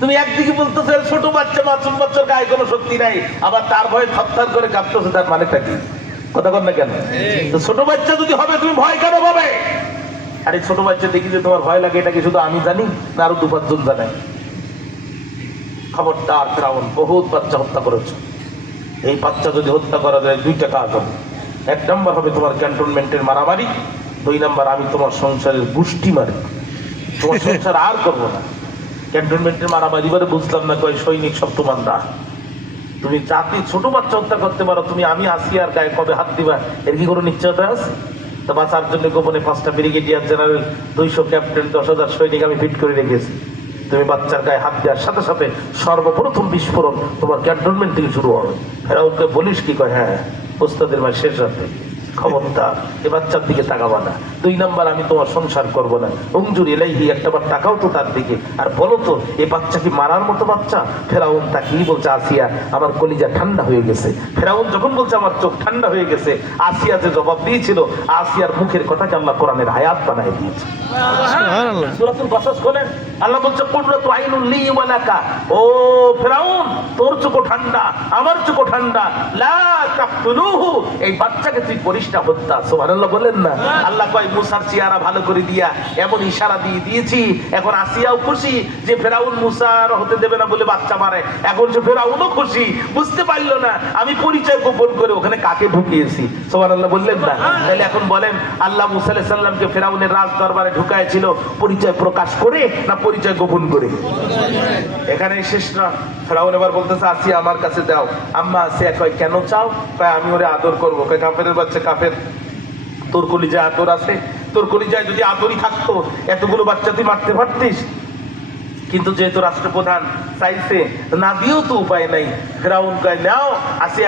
তুমি একদিকে বলতেছো ছোট বাচ্চা, মাসুম বাচ্চার গায়ে কোনো শক্তি নাই, আবার তার ভয়ে থরথর করে কাঁপতেছে, তার মানেটা কি? কথা বল না কেন? তো ছোট বাচ্চা যদি হবে তুমি ভয় কেন পাবে? আরে ছোট বাচ্চা দেখি যে তোমার ভয় লাগে, এটা কি শুধু আমি জানি না আরো 2-5 জন জানে? খবরদার, ফেরাউন বহুত বাচ্চা হত্যা করেছে। এই বাচ্চা যদি হত্যা করা যায় 2টা কাজ হবে। 1 নম্বর হবে তোমার ক্যান্টনমেন্টের মারামারি, 2 নম্বর আমি তোমার সংসারের গোষ্ঠী মারি, তোমার সংসার আর করবো না। ক্যান্টনমেন্টের মারামারি বারে বুঝলাম না, কয় সৈনিক সব তোমার না। তুমি জাতি ছোট বাচ্চা হত্যা করতে পারো, তুমি আমি আসিয়ার গায়ে কবে হাত দিবা এর কি কোনো নিশ্চয়তা আছে? তো বাঁচার জন্য গোপনে 5টা ব্রিগেডিয়ার জেনারেল, 200 ক্যাপ্টেন, 10,000 সৈনিক আমি ফিট করে রেখেছি। তুমি বাচ্চার গায়ে হাত দেওয়ার সাথে সাথে সর্বপ্রথম বিস্ফোরণ তোমার ক্যান্টনমেন্ট থেকে শুরু হবে। ফেরাউনকে বলিস কি, কয় হ্যাঁ ওস্তাদের মায়ের শেষ রাতে। খবরদার এ বাচ্চার দিকে তাকাবা না। 2 নম্বর আমি তোমার সংসার করবো না। অঞ্জুর এলাইহি, একটাবার তাকাও তো তার দিকে, আর বলো তো এ বাচ্চা কি মারার মতো বাচ্চা? ফেরাউন তাকেই বলছে, আসিয়া আমার কলিজা ঠান্ডা হয়ে গেছে। ফেরাউন যখন বলছে আমার চোখ ঠান্ডা হয়ে গেছে, আসিয়া যে জবাব দিয়েছিল, আসিয়ার মুখের কথাকে আল্লাহ কোরআনের আয়াত বানায় দিয়েছে। সূরাতুল কাসাস খোলেন, আল্লাহ বলছে কুররাতু আইনুল লি ওয়া লাকা, ও ফেরাউন তোর চোখও ঠান্ডা, আমার চোখও ঠান্ডা, লা তাকতুলুহু, এই বাচ্চাকে তুই করিস না হত্যা। সুবহানাল্লাহ বলেন না? আল্লাহ কয় মুসার চেহারা ভালো করে দিয়া এমন ইশারা দিয়ে দিয়েছি, এখন আসিয়াও খুশি যে ফেরাউন মুসার হতে দেবে না বলে বাচ্চা মারে। এখন সে ফেরাউনও খুশি, বুঝতে পারলো না আমি পরিচয় গোপন করে ওখানে কাকে ঢুকিয়েছি। সুবহানাল্লাহ বললেন না? তাহলে এখন বলেন, আল্লাহ মুসা আলাইহিস সালামকে ফেরাউনের রাজ দরবারে ঢুকাইছিল পরিচয় প্রকাশ করে না পরিচয় গোপন করে? এখানেই শেষ না। ফেরাউন এবার বলতেছে, আসিয়া আমার কাছে দাও। আম্মা আসিয়া কয় কেন চাও? কয় আমি ওরে আদর করবো। কয় কাফেরের বাচ্চা কাফের, তোর কলিজায় আদর আছে? তোর কলিজায় যদি আদরই থাকতো এতগুলো বাচ্চা তুই মারতে পারতিস? কিন্তু যেহেতু রাষ্ট্রপ্রধান চাইছে, না দিয়েও তো উপায় নাই। ফেরাউন কয় নাও। আসিয়া